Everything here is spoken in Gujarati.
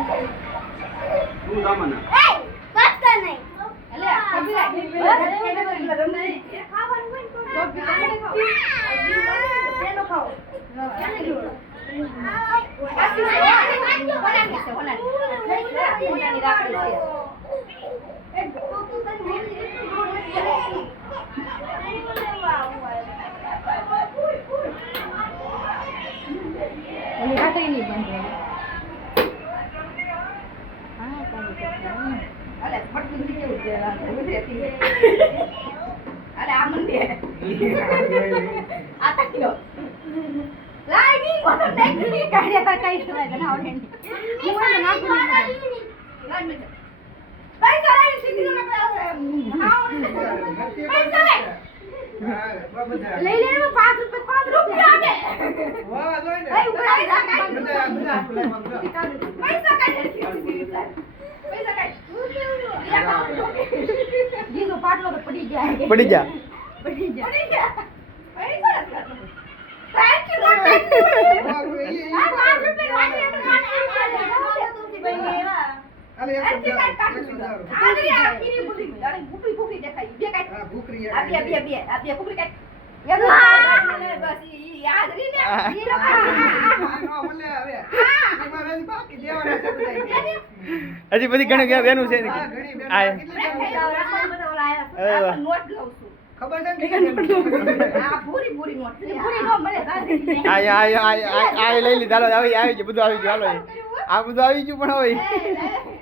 તું સામાના એ પત્તા નહીં અલે કબીરા એ ખાવાનું હોય તો પેલો ખાઓ ક્યાં ગયો પડી જા હજી બધી ઘણી બેનું છે લઈ લીધા આવી ગયું બધું આવી ગયું હાલો આ બધું આવી ગયું પણ હવે